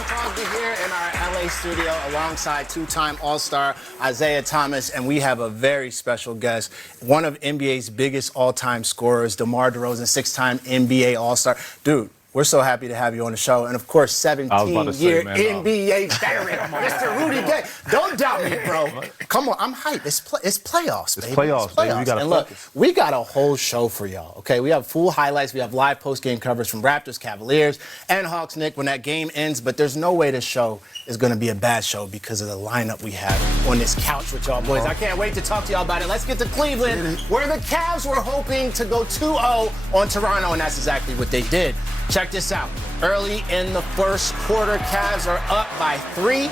Crosby here in our LA studio alongside two-time All-Star Isaiah Thomas, and we have a very special guest, one of NBA's biggest all-time scorers, DeMar DeRozan, six-time NBA All-Star. Dude, we're so happy to have you on the show. And, of course, 17-year NBA veteran, Mr. Rudy Gay. Don't doubt me, bro. Come on, I'm hyped. It's playoffs, baby. It's playoffs, baby. We got to focus. Look, we got a whole show for y'all, okay? We have full highlights. We have live post-game coverage from Raptors, Cavaliers, and Hawks, Nick, when that game ends. But there's no way this show is going to be a bad show because of the lineup we have on this couch with y'all boys. I can't wait to talk to y'all about it. Let's get to Cleveland, where the Cavs were hoping to go 2-0 on Toronto, and that's exactly what they did. Check this out. Early in the first quarter, Cavs are up by 3.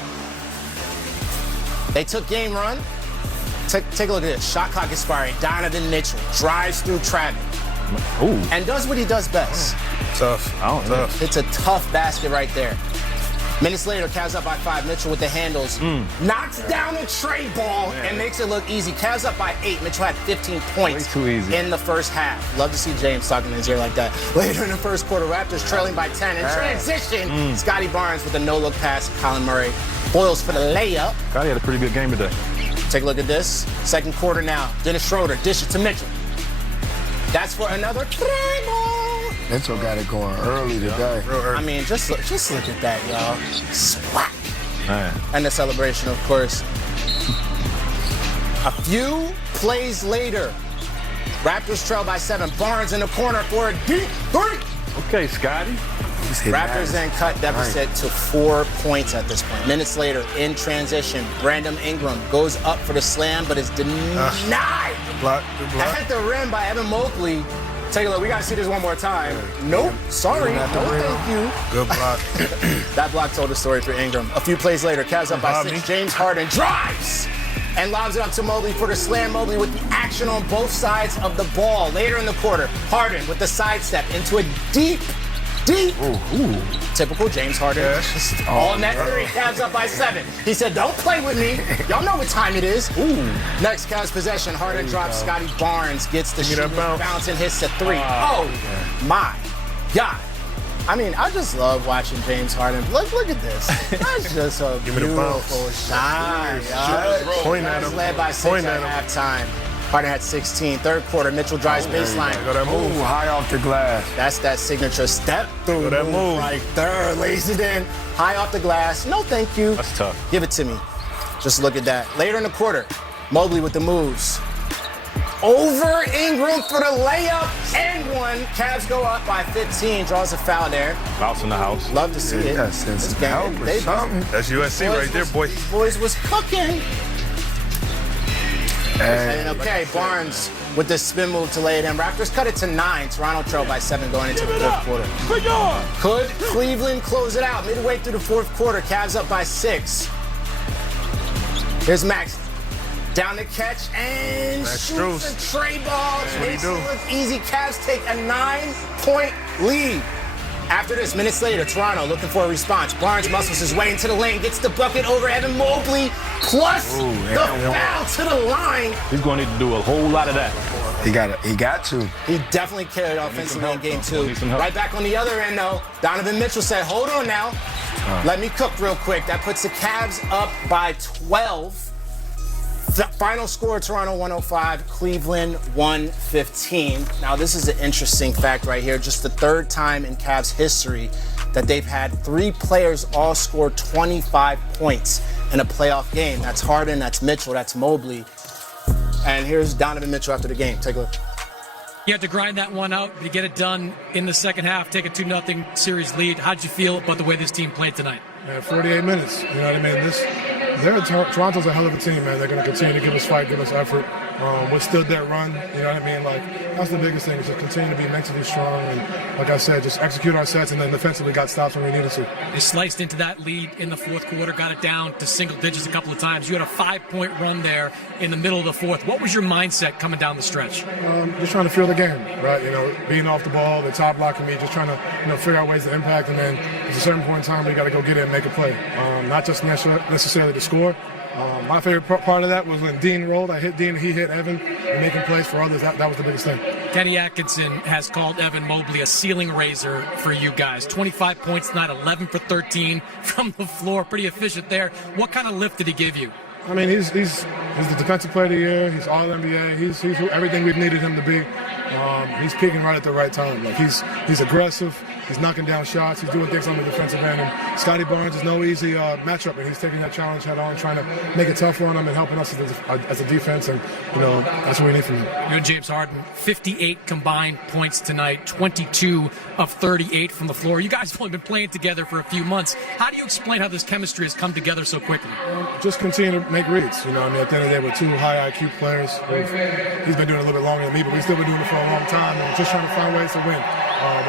They took game run. Take a look at this. Shot clock expiring. Donovan Mitchell drives through traffic. Ooh. And does what he does best. Tough. Tough. It's a tough basket right there. Minutes later, Cavs up by 5. Mitchell with the handles. Knocks down a tray ball and makes it look easy. Cavs up by 8. Mitchell had 15 points Way too easy. in the first half. Love to see James talking in his ear like that. Later in the first quarter, Raptors trailing by 10. In transition, Scotty Barnes with a no-look pass. Colin Murray boils for the layup. Scotty had a pretty good game today. Take a look at this. Second quarter now. Dennis Schroeder dishes to Mitchell. That's for another tray ball. Mitchell got it going early today. I mean, just look at that, y'all. Swat. Man. And the celebration, of course. A few plays later, Raptors trail by 7. Barnes in the corner for a deep 3. Okay, Scotty. Raptors then cut deficit to 4 points at this point. Minutes later, in transition, Brandon Ingram goes up for the slam, but is denied. Good block. At the rim by Evan Mobley. Take a look. We got to see this one more time. Nope. Sorry. No, thank you. Good block. That block told the story for Ingram. A few plays later, Cavs up by 6. James Harden drives and lobs it up to Mobley for the slam. Mobley with the action on both sides of the ball. Later in the quarter, Harden with the sidestep into a deep. Typical James Harden. All net 3. Cavs up by 7. He said, don't play with me. Y'all know what time it is. Next Cavs possession. Harden drops. Scotty Barnes gets the shooting bounce and hits the 3. Oh, my God. I mean, I just love watching James Harden. Look at this. That's just a beautiful shot. Point at him. Led by 6 at halftime. Harden had 16. Third quarter, Mitchell drives baseline. Ooh, high off the glass. That's that signature step through that move right there. Lays it in. High off the glass. No, thank you. That's tough. Give it to me. Just look at that. Later in the quarter, Mobley with the moves. Over Ingram for the layup and 1. Cavs go up by 15. Draws a foul there. Bounce in the house. Love to see it. That's USC right there, boy. Boys was cooking. And okay, Barnes with the spin move to lay it in. Raptors cut it to 9. Toronto trailed by 7 going into the fourth quarter. Could Cleveland close it out? Midway through the fourth quarter, Cavs up by 6. Here's Max. Down the catch and shoots a tray ball. Makes it look easy. Cavs take a 9-point lead. After this, minutes later, Toronto looking for a response. Barnes muscles his way into the lane, gets the bucket over Evan Mobley, plus the foul to the line. He's going to need to do a whole lot of that. He got to. He definitely carried offensively in game 2. Right back on the other end, though, Donovan Mitchell said, hold on now. Let me cook real quick. That puts the Cavs up by 12. The final score, Toronto 105, Cleveland 115. Now, this is an interesting fact right here. Just the third time in Cavs history that they've had 3 players all score 25 points in a playoff game. That's Harden, that's Mitchell, that's Mobley. And here's Donovan Mitchell after the game. Take a look. You had to grind that one out to get it done in the second half, take a 2-0 series lead. How'd you feel about the way this team played tonight? 48 minutes, you know what I mean? Toronto's a hell of a team, man. They're going to continue to give us fight, give us effort. Withstood that run, you know what I mean? Like, that's the biggest thing, is to continue to be mentally strong and, like I said, just execute our sets and then defensively got stops when we needed to. You sliced into that lead in the fourth quarter, got it down to single digits a couple of times. You had a 5-point run there in the middle of the fourth. What was your mindset coming down the stretch? Just trying to feel the game, right? You know, being off the ball, the top blocking me, just trying to, figure out ways to impact, and then there's a certain point in time where you got to go get it and make a play. Not just necessarily to score, My favorite part of that was when Dean rolled. I hit Dean, he hit Evan, and making plays for others. That was the biggest thing. Kenny Atkinson has called Evan Mobley a ceiling raiser for you guys. 25 points tonight, 11 for 13 from the floor. Pretty efficient there. What kind of lift did he give you? I mean, he's the defensive player of the year. He's all NBA. He's everything we've needed him to be. He's peaking right at the right time. Like he's aggressive. He's knocking down shots. He's doing things on the defensive end. And Scotty Barnes is no easy matchup, and he's taking that challenge head on, trying to make it tough on him and helping us as a defense. And that's what we need from him. You and James Harden, 58 combined points tonight, 22 of 38 from the floor. You guys have only been playing together for a few months. How do you explain how this chemistry has come together so quickly? Just continue to make reads. At the end of the day, we're two high IQ players. He's been doing it a little bit longer than me, but we've still been doing it for a long time, and just trying to find ways to win.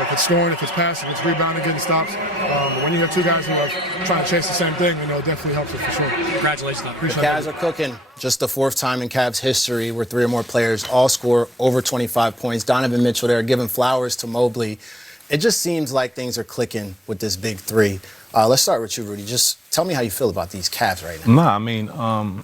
If it's scoring, if it's passing, if it's rebounding, getting stops. But when you have two guys who are trying to chase the same thing, it definitely helps us for sure. Congratulations. The Cavs are cooking. Just the fourth time in Cavs history where three or more players all score over 25 points. Donovan Mitchell there giving flowers to Mobley. It just seems like things are clicking with this big three. Let's start with you, Rudy. Just tell me how you feel about these Cavs right now. Nah, I mean,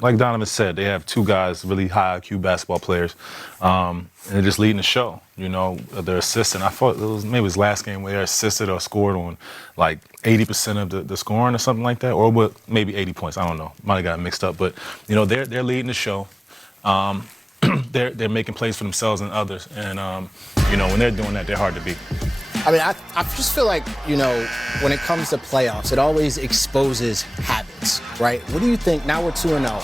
like Donovan said, they have two guys, really high IQ basketball players, and they're just leading the show. They're assisting. I thought maybe it was last game where they assisted or scored on like 80% of the scoring or something like that, or maybe 80 points. I don't know. Might have got mixed up, but they're leading the show. They're making plays for themselves and others, and when they're doing that, they're hard to beat. I mean, I just feel like, when it comes to playoffs, it always exposes habits, right? What do you think? Now we're 2-0.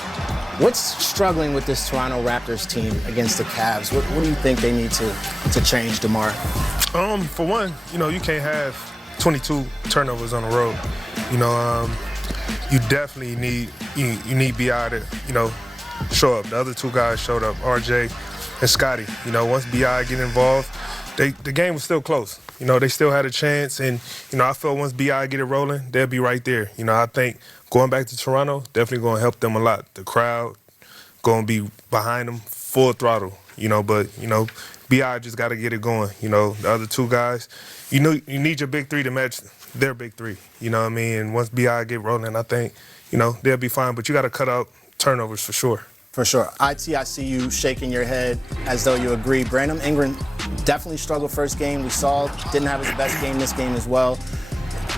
What's struggling with this Toronto Raptors team against the Cavs? What do you think they need to change, DeMar? For one, you can't have 22 turnovers on the road. You definitely need BI to, show up. The other two guys showed up, RJ and Scotty. Once BI get involved, the game was still close. They still had a chance, and, I felt once BI get it rolling, they'll be right there. I think going back to Toronto, definitely going to help them a lot. The crowd going to be behind them full throttle, but, BI just got to get it going. The other two guys, you need your big three to match their big three, And once BI get rolling, I think, they'll be fine, but you got to cut out turnovers for sure. For sure. I see you shaking your head as though you agree. Brandon Ingram definitely struggled first game. We saw didn't have his best game this game as well.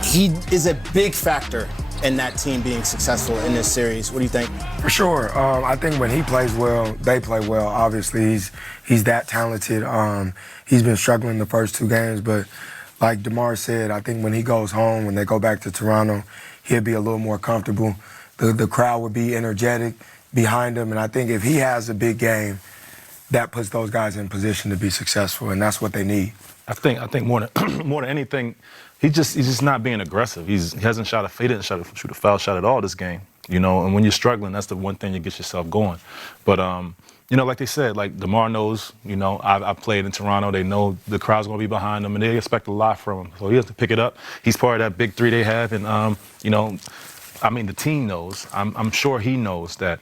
He is a big factor in that team being successful in this series. What do you think? For sure. I think when he plays well, they play well. Obviously, he's that talented. He's been struggling the first two games, but like DeMar said, I think when he goes home, when they go back to Toronto, he'll be a little more comfortable. The crowd would be energetic behind him, and I think if he has a big game, that puts those guys in position to be successful, and that's what they need. I think more than anything, he's just not being aggressive. He didn't shoot a foul shot at all this game. And when you're struggling, that's the one thing that gets yourself going. But like they said, like DeMar knows, I played in Toronto. They know the crowd's gonna be behind them, and they expect a lot from him. So he has to pick it up. He's part of that big three they have, and the team knows. I'm sure he knows that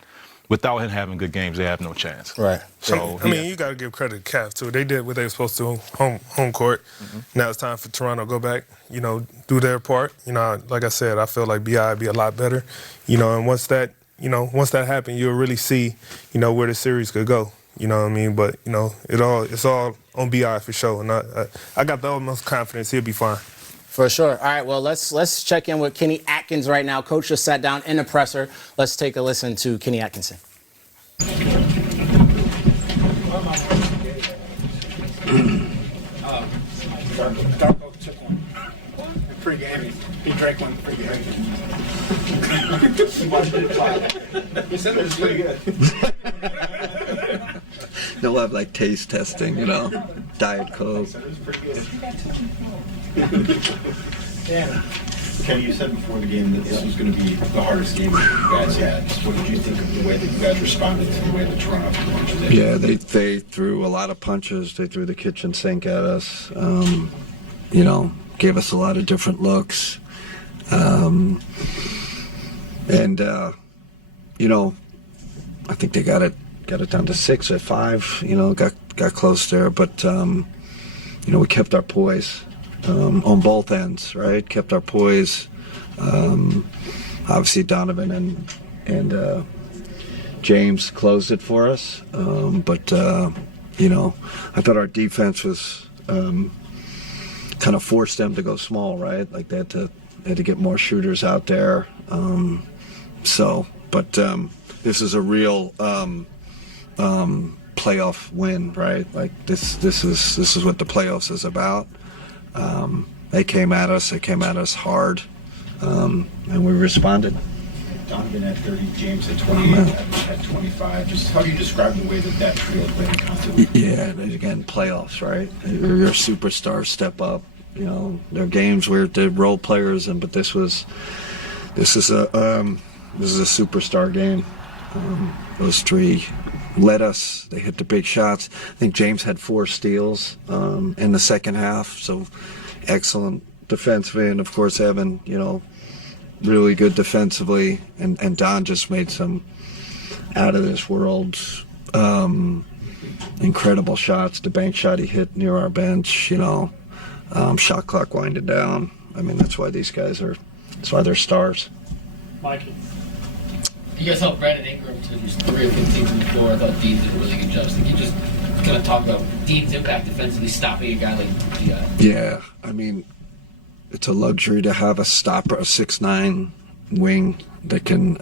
without him having good games, they have no chance. Right. So you got to give credit to Cavs too. They did what they were supposed to home court. Mm-hmm. Now it's time for Toronto to go back, do their part. Like I said, I feel like BI be a lot better. And once that happens, you'll really see, where the series could go. You know what I mean? But it's all on BI for sure. And I got the utmost confidence he'll be fine. For sure. All right, well, let's check in with Kenny Atkins right now. Coach just sat down in the presser. Let's take a listen to Kenny Atkinson. Darko took one pre-game. He drank one pre-game. He said it was pretty good. They'll have like taste testing, Diet Coke. Kenny, you said before the game that this was going to be the hardest game that you guys had. What did you think of the way that you guys responded to the way that Toronto punches? Yeah, they threw a lot of punches. They threw the kitchen sink at us. Gave us a lot of different looks. I think they got it down to 6 at 5. Got close there, but we kept our poise. On both ends, right? Kept our poise. Obviously, Donovan and James closed it for us. But you know, I thought our defense was kind of forced them to go small, right? Like they had to get more shooters out there. But this is a real playoff win, right? Like this is what the playoffs is about. They came at us hard, and we responded. Donovan at 30, James at 28, at 25. Just how do you describe the way that trio played in concert? Yeah, again, playoffs, right? Your superstars step up. You know, there are games where they're role players, but this is a superstar game. Those three led us. They hit the big shots. I think James had 4 steals in the second half, so excellent defensively, and of course Evan, you know, really good defensively, and Don just made some out of this world incredible shots. The bank shot he hit near our bench, you know, shot clock winding down. I mean, that's why they're stars. Mikey. You guys helped Brandon Ingram to just 3 of 15 from the floor. I thought Dean did a really good job. So can you just kind of talk about Dean's impact defensively, stopping a guy like G.I.? Yeah, I mean, it's a luxury to have a stopper, a 6'9" wing that can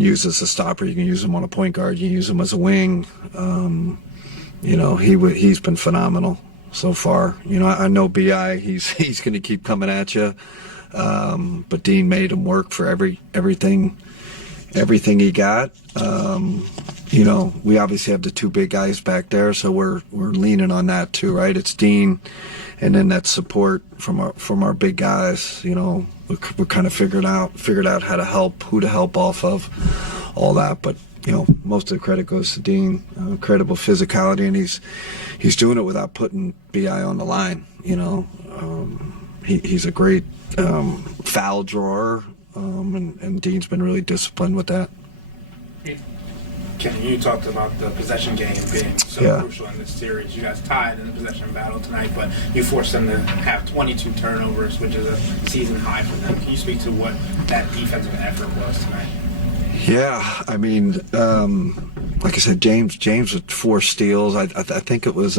use as a stopper. You can use him on a point guard. You can use him as a wing. You know, he's been phenomenal so far. You know, I know Bi. He's going to keep coming at you. But Dean made him work for everything he got. You know, we obviously have the 2 big guys back there, so we're leaning on that too, right? It's Dean, and then that support from our big guys. You know, we kind of figured out how to help, who to help off of, all that. But you know, most of the credit goes to Dean. Incredible physicality, and he's doing it without putting Bi on the line. You know, he's a great foul drawer, and Dean's been really disciplined with that. Kenny, you talked about the possession game being so crucial in this series. You guys tied in the possession battle tonight, but you forced them to have 22 turnovers, which is a season high for them. Can you speak to what that defensive effort was tonight? Yeah, I mean, like I said, James with 4 steals. I think it was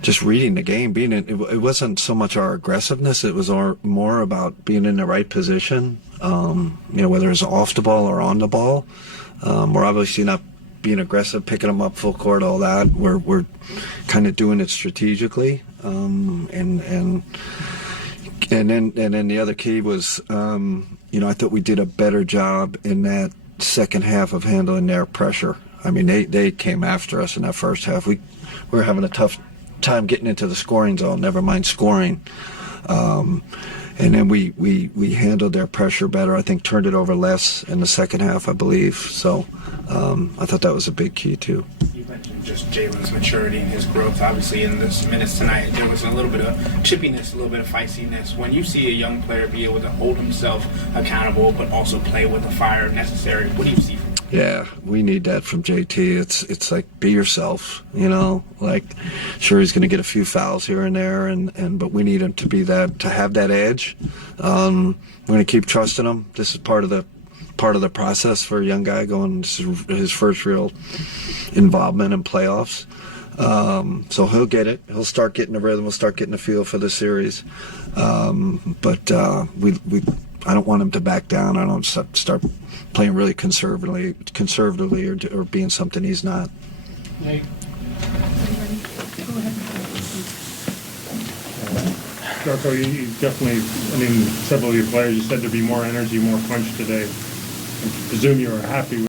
just reading the game, it wasn't so much our aggressiveness, it was more about being in the right position, you know, whether it's off the ball or on the ball. We're obviously not being aggressive, picking them up full court, all that. We're kind of doing it strategically, and then the other key was, you know, I thought we did a better job in that second half of handling their pressure. I mean, they came after us in that first half. We were having a tough time getting into the scoring zone, never mind scoring. And then we handled their pressure better. I think turned it over less in the second half, I believe. So I thought that was a big key too. You mentioned just Jalen's maturity and his growth. Obviously, in this minutes tonight, there was a little bit of chippiness, a little bit of feistiness. When you see a young player be able to hold himself accountable, but also play with the fire necessary, what do you see from him? Yeah, we need that from JT. It's like, be yourself, you know. Like, sure, he's going to get a few fouls here and there, but we need him to be that, to have that edge. We're going to keep trusting him. This is part of the process for a young guy going. This is his first real involvement in playoffs. So he'll get it. He'll start getting the rhythm. He'll start getting the feel for the series. But I don't want him to back down. I don't start playing really conservatively or being something he's not. Nate. Darko, you definitely, I mean, several of your players, you said there'd be more energy, more punch today. I presume you were happy with